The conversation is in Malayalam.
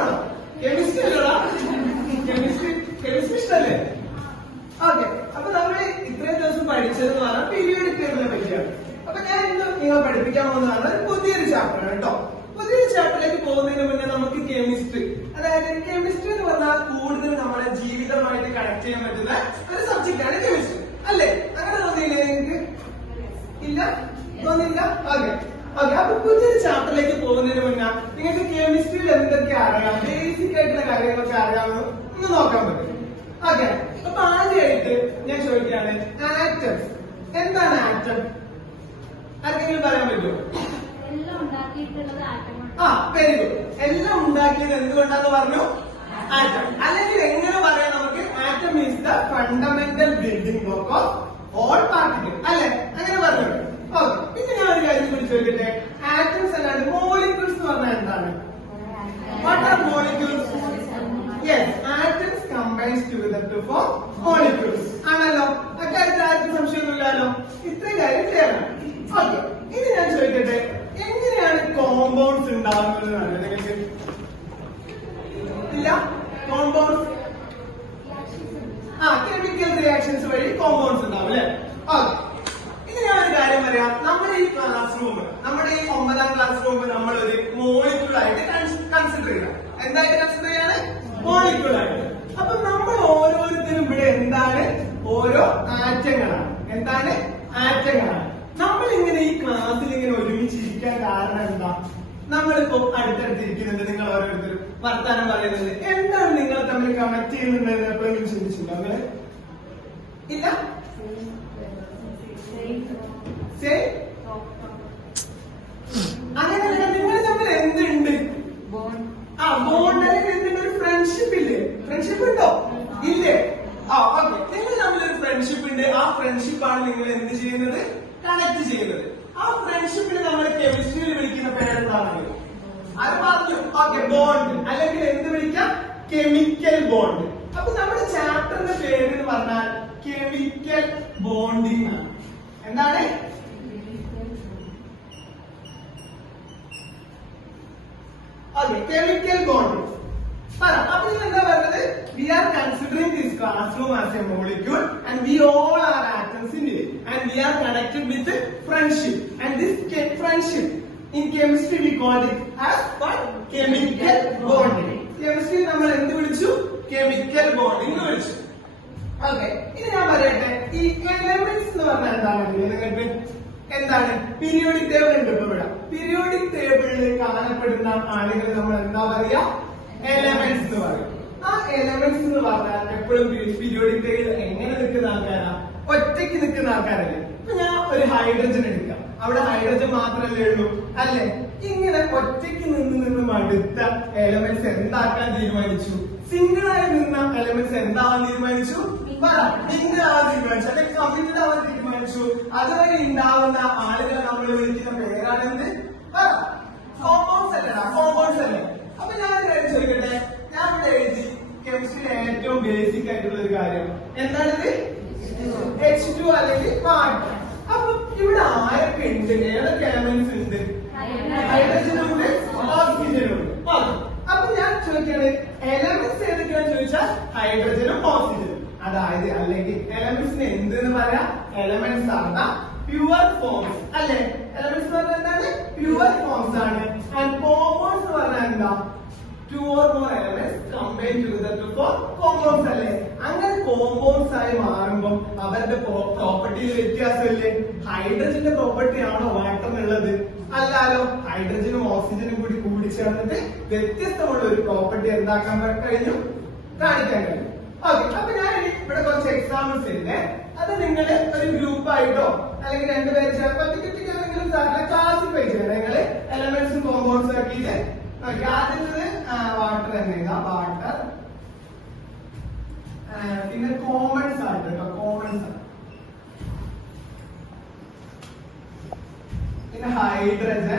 ആണോ? കെമിസ്ട്രി അല്ലടാ, കെമിസ്ട്രി ഇഷ്ടല്ലേ? ഓക്കെ, അപ്പൊ നമ്മൾ ഇത്രയും ദിവസം പഠിച്ചതെന്ന് പറഞ്ഞാൽ പീരിയോഡിക് ടേബിളിനെ പറ്റിയാണ്. അപ്പൊ ഞാൻ ഇന്ന് നിങ്ങളെ പഠിപ്പിക്കാൻ പോകുന്നതാണ് ഒരു പുതിയൊരു ചാപ്റ്റർ കേട്ടോ. പുതിയൊരു ചാപ്റ്ററിലേക്ക് പോകുന്നതിന് മുന്നേ നമുക്ക് കെമിസ്ട്രി, അതായത് കെമിസ്ട്രി എന്ന് പറഞ്ഞാൽ കൂടുതൽ നമ്മുടെ ജീവിതമായിട്ട് കണക്ട് ചെയ്യാൻ പറ്റുന്ന ഒരു സബ്ജക്റ്റ് ആണ് കെമിസ്ട്രി, അല്ലേ? അങ്ങനെ തോന്നിയില്ലേ നിങ്ങൾക്ക്? ഇല്ല, തോന്നിയില്ല? Okay okay. അപ്പൊ പുതിയൊരു ചാപ്റ്ററിലേക്ക് പോകുന്നതിന് മുന്നേ നിങ്ങൾക്ക് കെമിസ്ട്രിയിൽ എന്തൊക്കെ അറിയാം, ബേസിക് ആയിട്ടുള്ള കാര്യങ്ങളൊക്കെ അറിയാമെന്ന് ഒന്ന് നോക്കാൻ പറ്റും. ഓക്കെ, അപ്പൊ ആദ്യമായിട്ട് ഞാൻ ചോദിക്കുകയാണ്, ആറ്റം എന്താണ്? ആറ്റം ആർക്കെങ്കിലും പറയാൻ പറ്റുമോ? ആ, വെരി ഗുഡ്. എല്ലാം ഉണ്ടാക്കിയത് എന്തുകൊണ്ടാന്ന് പറഞ്ഞു? ആറ്റം. അല്ലെങ്കിൽ എങ്ങനെ പറയാം നമുക്ക്? Atom is the fundamental building block of all particle, അല്ലെ? അങ്ങനെ പറഞ്ഞു. ഓക്കെ, പിന്നെ ഞാൻ ഒരു കാര്യം കൂടി ചോദിക്കട്ടെ, ആറ്റംസ് അല്ലാണ്ട് മോളിക്യൂൾസ് എന്ന് പറഞ്ഞാൽ എന്താണ്? What are molecules? Yes, atoms combines together to form molecules ആണല്ലോ. അക്കാര്യത്തിൽ ആർക്കും സംശയമൊന്നുമില്ലല്ലോ. ഇത്രയും കാര്യം ചെയ്യണം. ഓക്കെ, ഇനി ഞാൻ ചോദിക്കട്ടെ, എങ്ങനെയാണ് കോമ്പൗണ്ട്സ് ഉണ്ടാകുന്നത്? നിങ്ങൾക്ക് ഇല്ല? കോമ്പൗണ്ട്സ് കെമിക്കൽ റിയാക്ഷൻസ് വഴി കോമ്പൗണ്ട്സ് ഉണ്ടാവും, അല്ലെ? ഓക്കെ, ഇനി ഞാൻ ഒരു കാര്യം പറയാം. നമ്മുടെ ഈ ക്ലാസ് റൂം, നമ്മുടെ ഈ 9ാം ക്ലാസ് റൂം നമ്മൾ ഒരു മോളിക്യൂൾ ആയിട്ട് കൺസിഡർ ചെയ്യണം. എന്തായിട്ട് കൺസിഡർ ചെയ്യാണ്? മോളിക്യൂൾ ആയിട്ട്. അപ്പൊ നമ്മൾ ഓരോരുത്തരും ഇവിടെ എന്താണ്? ഓരോ ആറ്റങ്ങളാണ്. എന്താണ്? ആറ്റങ്ങളാണ്. നമ്മൾ ഇങ്ങനെ ഈ ക്ലാസ്സിൽ ഇങ്ങനെ ഒരുമിച്ചിരിക്കാൻ കാരണം എന്താ? നമ്മളിപ്പോ അടുത്തടുത്തിരിക്കുന്നുണ്ട്, നിങ്ങൾ ഓരോരുത്തരും വർത്താനം പറയുന്നത്. എന്താണ് നിങ്ങൾ തമ്മിൽ കണക്ട് ചെയ്യുന്നുണ്ടെന്ന് എപ്പോഴെങ്കിലും ചിന്തിച്ചിട്ടുണ്ടോ? അങ്ങനെ ഇല്ല? അങ്ങനെയല്ല, നിങ്ങൾ തമ്മിൽ എന്തുണ്ട്? ആ, ബോണ്ട് അല്ലെങ്കിൽ എന്തുണ്ട്? ഒരു ഫ്രണ്ട്ഷിപ്പ് ഇല്ലേ? ഫ്രണ്ട്ഷിപ്പ് ഉണ്ടോ? ഇല്ലേ? ആ, ഓക്കെ. നിങ്ങൾ തമ്മിലൊരു ഫ്രണ്ട്ഷിപ്പ് ഉണ്ട്. ആ ഫ്രണ്ട്ഷിപ്പാണ് നിങ്ങൾ എന്ത് ചെയ്യുന്നത്? കണക്ട് ചെയ്യുന്നത്. ആ ഫ്രണ്ട്ഷിപ്പിന് നമ്മൾ കെമിസ്ട്രിയിൽ വിളിക്കുന്ന പേരെന്താണ്? അത് പറഞ്ഞു. ഓക്കെ, ബോണ്ട്, അല്ലെങ്കിൽ എന്ത് വിളിക്കാം? Chemical bond. അപ്പൊ നമ്മുടെ ചാപ്റ്ററിന്റെ പേര് എന്ന് പറഞ്ഞാൽ കെമിക്കൽ ബോണ്ടിങ് ആണ്. എന്താണ്? Okay, chemical bonding. അപ്പൊ നിങ്ങൾ എന്താ പറഞ്ഞത്? We are considering this classroom as a molecule and we all are atoms in it and we are connected with friendship, and this friendship in chemistry we call it as what? Chemical bonding. Chemistry നമ്മൾ എന്ത് വിളിച്ചു? Chemical bonding എന്ന് വിളിച്ചു. ഓക്കെ, ഇനി ഞാൻ പറയട്ടെ, ഈ എലമെന്റ്സ് എന്ന് പറഞ്ഞാൽ എന്താണ്? നിങ്ങൾക്ക് എന്താണ്? പീരിയോഡിക് ടേബിൾ ഉണ്ട് ഇപ്പൊ ഇവിടെ. പീരിയോഡിക് ടേബിളിൽ കാണപ്പെടുന്ന ആളുകൾ നമ്മൾ എന്താ പറയാ? എലമെന്റ്സ് എന്ന് പറയും. ആ എലമെന്റ്സ് എന്ന് പറഞ്ഞാൽ എപ്പോഴും പീരിയോഡിക് ടേബിൾ എങ്ങനെ നിൽക്കുന്ന ആൾക്കാരാ? ഒറ്റയ്ക്ക് നിൽക്കുന്ന ആൾക്കാരല്ലേ? ഇപ്പൊ ഞാൻ ഒരു ഹൈഡ്രജൻ എടുക്കാം, അവിടെ ഹൈഡ്രജൻ മാത്രമല്ലേ ഉള്ളൂ, അല്ലെ? ഇങ്ങനെ ഒറ്റയ്ക്ക് നിന്ന് മടുത്ത എലമെന്റ്സ് എന്താക്കാൻ തീരുമാനിച്ചു? സിംഗിൾ ആയി നിന്ന എലമെന്റ്സ് എന്താവാൻ തീരുമാനിച്ചു? സിംഗിൾ ആവാൻ തീരുമാനിച്ചു, അല്ലെങ്കിൽ കമ്മിറ്റഡ് ആവാൻ തീരുമാനിച്ചു. അതുവഴി ഉണ്ടാവുന്ന ആളുകളെ നമ്മൾ വിളിക്കുന്ന പേരാണെന്ത്? കോമ്പൗണ്ട്സ് അല്ലടാ, കോമ്പൗണ്ട്സ് അല്ലേ? അപ്പൊ ഞാൻ ഒരു കാര്യം ചോദിക്കട്ടെ, ഞാൻ ഇവിടെ എഴുതി കെമിസ്ട്രിയിലെ ഏറ്റവും ബേസിക് ആയിട്ടുള്ള ഒരു കാര്യം എന്താണിത്? H2 അല്ലെങ്കിൽ വാട്ടർ. അപ്പൊ ഇവിടെ ആരൊക്കെ ഉണ്ട്? ഏതൊക്കെ എലമെന്റ്സ് ഉണ്ട്? ഹൈഡ്രജനും ഉണ്ട്, ഓക്സിജനും ഉണ്ട്. അപ്പൊ ഞാൻ ചോദിക്കാണ്, എലമെന്റ്സ് ഏതൊക്കെയാണെന്ന് ചോദിച്ചാൽ ഹൈഡ്രജനും ഓക്സിജനും. അതായത് അല്ലെങ്കിൽ എലമെന്റ്സിന് എന്തെന്ന് പറയാം? എലമെന്റ്സ് ആണ് പ്യുവർ ഫോംസ്, അല്ലെ? എലമെന്റ്സ് എന്ന് പറഞ്ഞാൽ എന്താണ്? പ്യുവർ ഫോംസ് ആണ്. ആൻഡ് കോമ്പൗണ്ട്സ് എന്ന് പറഞ്ഞാൽ എന്താ? 2 or more elements combined together to form compounds, അല്ലേ? അങ്ങനെ കോമ്പൗണ്ട്സ് ആയി മാറുമ്പോൾ അവരുടെ പ്രോപ്പർട്ടിയിൽ വ്യത്യാസമില്ലേ? ഹൈഡ്രജന്റെ പ്രോപ്പർട്ടി ആണോ വാട്ടറിനുള്ളത്? അല്ലാലോ. ഹൈഡ്രജനും ഓക്സിജനും കൂടി കൂടിച്ചേർന്നിട്ട് വ്യത്യസ്തമുള്ള ഒരു പ്രോപ്പർട്ടി എന്താക്കാൻ കഴിഞ്ഞു? കാണിക്കാൻ കഴിഞ്ഞു. ഓക്കെ, അപ്പൊ ഞാൻ ഇവിടെ കുറച്ച് എക്സാമ്പിൾസ് ഉണ്ട്. അത് നിങ്ങൾ ഒരു ഗ്രൂപ്പ് ആയിട്ടോ അല്ലെങ്കിൽ രണ്ടുപേര് ചേർത്ത് ഒറ്റയ്ക്കെങ്കിലും ക്ലാസിഫൈ ചെയ്യണം. നിങ്ങള് എലമെന്റ്സും കോമ്പൗണ്ട്സും ആക്കിയിട്ട് ആദ്യത്തത് വാട്ടർ തന്നെ വാട്ടർ, പിന്നെ കോമൺസ് ആണ് കേട്ടോ, കോമൺസ് ആണ്. പിന്നെ ഹൈഡ്രജൻ,